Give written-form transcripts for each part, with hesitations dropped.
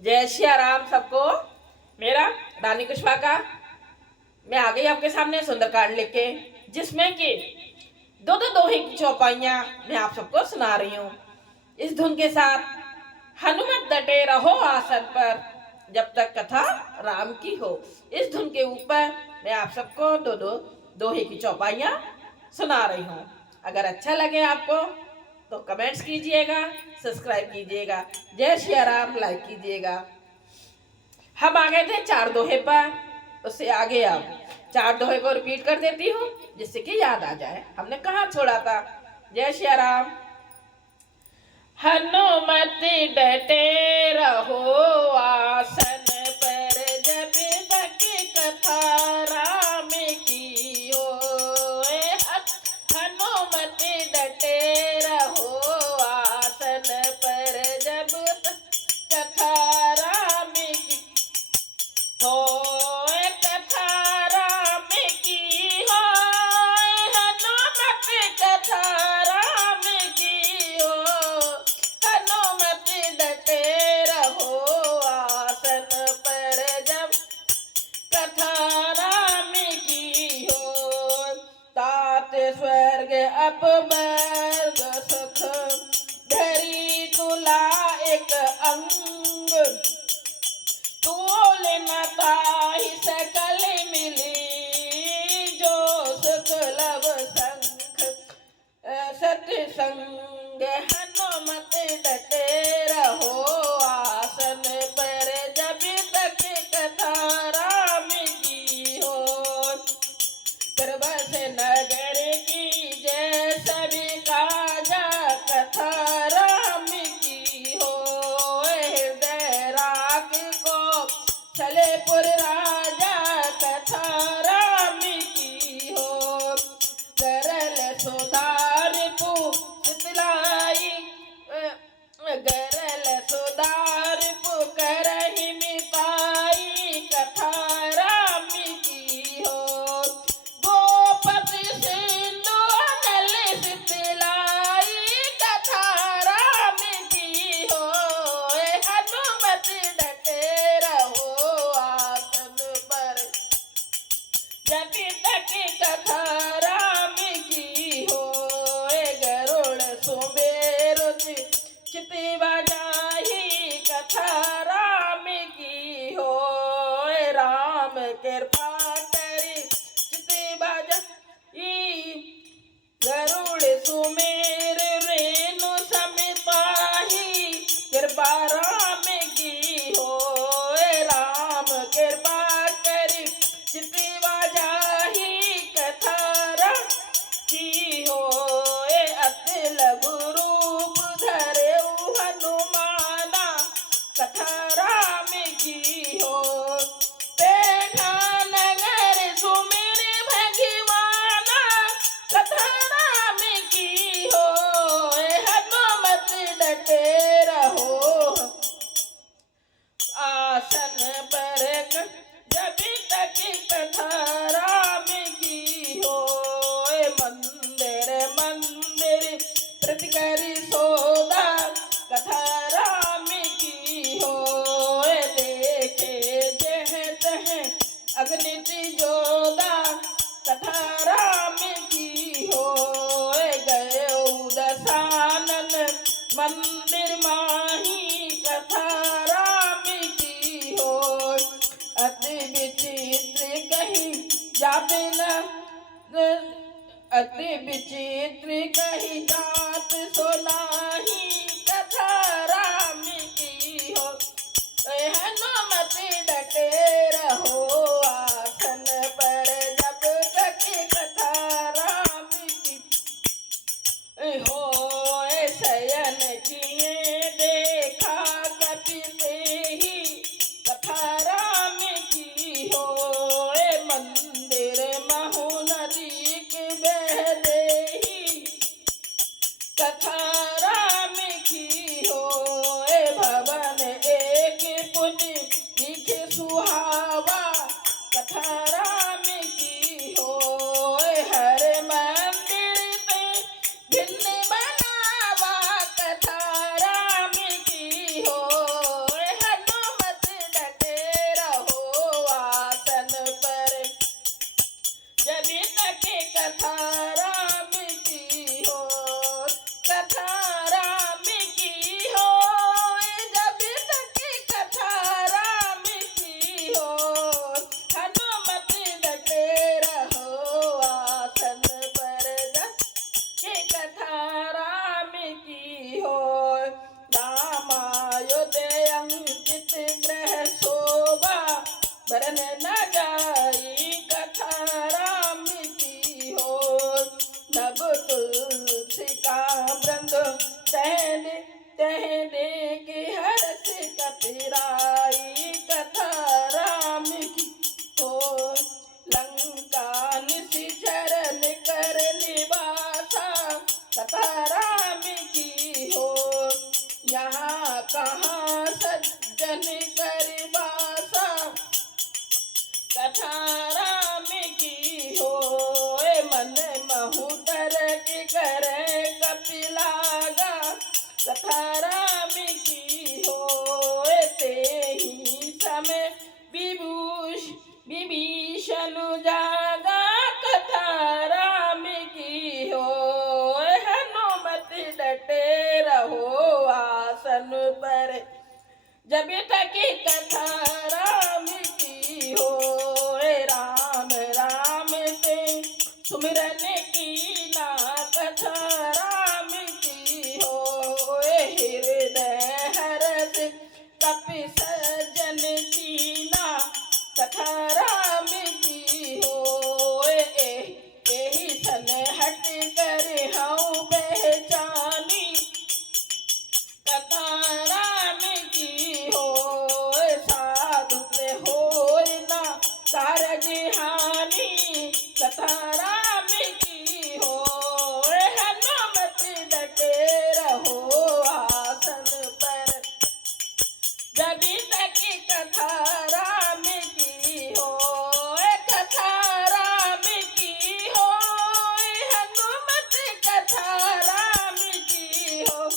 जय श्री राम सबको। मेरा रानी कुशवा का मैं आ गई आपके सामने सुंदरकांड लेके, जिसमें कि दो दोहे की चौपाइयां मैं आप सबको सुना रही हूँ। इस धुन के साथ हनुमत डटे रहो आसन पर जब तक कथा राम की हो। इस धुन के ऊपर मैं आप सबको दो दोहे की चौपाइयां सुना रही हूँ। अगर अच्छा लगे आपको तो कमेंट्स कीजिएगा, सब्सक्राइब कीजिएगा। जय श्री राम, लाइक कीजिएगा। हम आ गए थे चार दोहे पर, उससे आगे अब चार दोहे को रिपीट कर देती हूँ जिससे कि याद आ जाए हमने कहाँ छोड़ा था। जय श्री राम। हनुमत डटे रहो आसन पर जब तक कथा राम की हो। हनुमत डटे रहो आसन पर जब तक कथा राम की हो। कथा राम की हो, हनुमत कथा राम की हो। हनुमत डटे रहो आसन पर जब कथा राम की हो। तात स्वर्ग अपवर्ग सुख धरी तुला एक अंग। तोल न ताहि सकल मिली जो सुख लव संख सत्संग। हनुमत डटे रहो आसन पर जब तक कथा राम की हो। करबस नगर की जय सभी काजा कथा राम की हो। हृदय राख को छलेपुर राजा कथा राम की हो। गरल सुधार पुतलाई गरल सुधार पुकरहि मिताई कथा राम की हो। गोपति सिंधु नल सितलाई कथा राम की हो। हनुमत डटे रहो आसन पर जब तक कथा राम की हो। गरुड़ सुबेर चिति बजाही कथा राम की हो। राम कृपा करी चिति बजाही गरुड़ सुमेर रेणु समिताही कृपा राम की हो। राम कृपा करी चिति बजाही कथा राम की हो। अति लघु रूप धरे हनुमाना कथा राम की हो। पेठा नगर सुमिर भगवाना कथा राम की हो। हनुमत डटे रहो आसन पर जब तक कथा राम की हो। मंदिर मंदिर प्रति करी सोदा कथा राम की हो। देखे जह तह अग्नि जोदा कथा राम की हो। गए दशानन मंदिर माही कथा राम की हो। अति विचित्र कहीं जाते न अति विचित्र कहीं जात सोनाही कथा राम की हो। हनुमत डटे रहो आसन पर जब तक कथा राम की हो। शयन किए देखा कपि ही कथा राम की हो। मंदिर महु नदी बह दे कथा राम बरन न जाई कथा राम की हो। नभ तुलसी का वृंद तह देख हर्ष कपिराई कथा राम की हो। लंका निशिचर कर निवासा कथा राम की हो। यहाँ कहाँ सज्जन कर बासा कथा राम की हो। मन महुतर की करे कपिलागा कथा राम की हो। ते ही समय विभीषण जागा कथा राम की हो। हनुमत डटे रहो आसन पर जब तक कथा राम की हो। राम राम ते सुमिरन की ना कथा राम की हो। हृदय हरस कपि सज्जन की ना कथा राम की हो। यही सन हट कर हूँ पहचानी कथा राम की हो। साधु पे हो ना कारज हानि कथा राम की हो। हनुमत डटे रहो आसन पर जब तक कथा राम की हो। कथा राम की हो। हनुमत कथा राम की हो।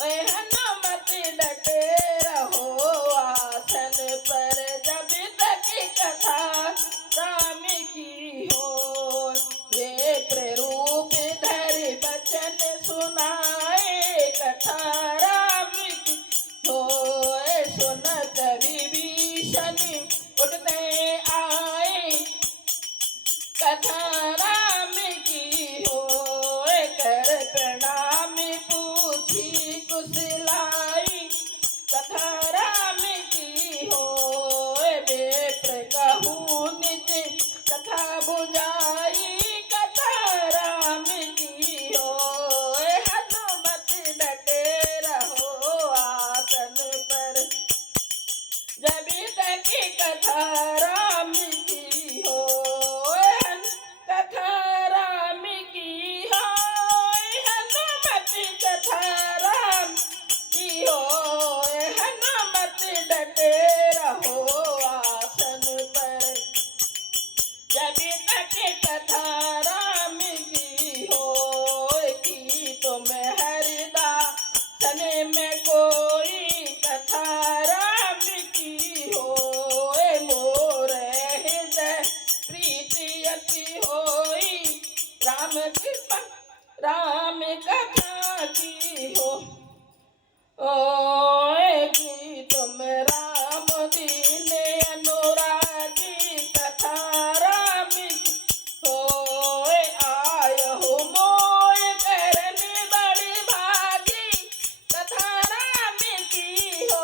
हनुमत डटे रहो आसन पर जब तक कथा राम की हो। ये प्ररूप धर बचन सुनाए कथा राम की हो। सुनत विभीषण उठते आए कथा राम की हो। कर प्रणाम पूछी कुशलाई कथा राम की हो। बेप्र कहूँ निज कथा बुझाई कथा राम की हो। हनुमत डटे रहो आसन पर जब तक कथा राम की हो। कथा राम की हो। हनुमत कथा राम की हो। हनुमत डटे रहो आसन पर जब तक कथा राम की हो। की तुम हरिदा सने में कोई कथा राम की हो। मोर हृदय प्रीति अति होई राम कृपा राम कथा की हो। की तुम राम दीन अनुरागी कथा राम की हो। आय हो मोय करने बड़ी भागी कथा राम की हो।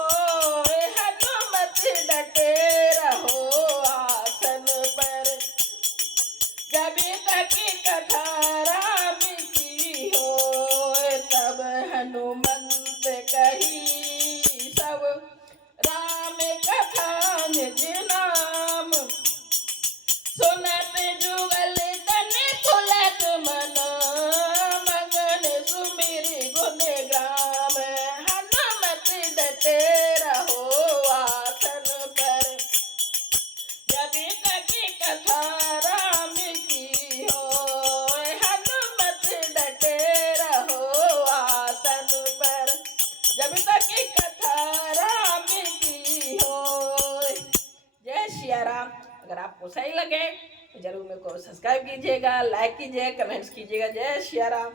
हनुमत डटे रहो आसन पर जब तक कथा राम की हो। तब हनुमंत कही सब राम कथा निज नाम। सुनत जुगल तन फुलत मन मगन सुमिर गुण ग्राम। हनुमत डटे रहो आसन पर जब तक कथा राम की हो। हनुमत डटे रहो आसन पर जब तक कथा राम की हो। जय सिया राम। अगर आपको सही लगे तो जरूर मेरे को सब्सक्राइब कीजिएगा, लाइक कीजिएगा, कमेंट्स कीजिएगा। जय सिया राम।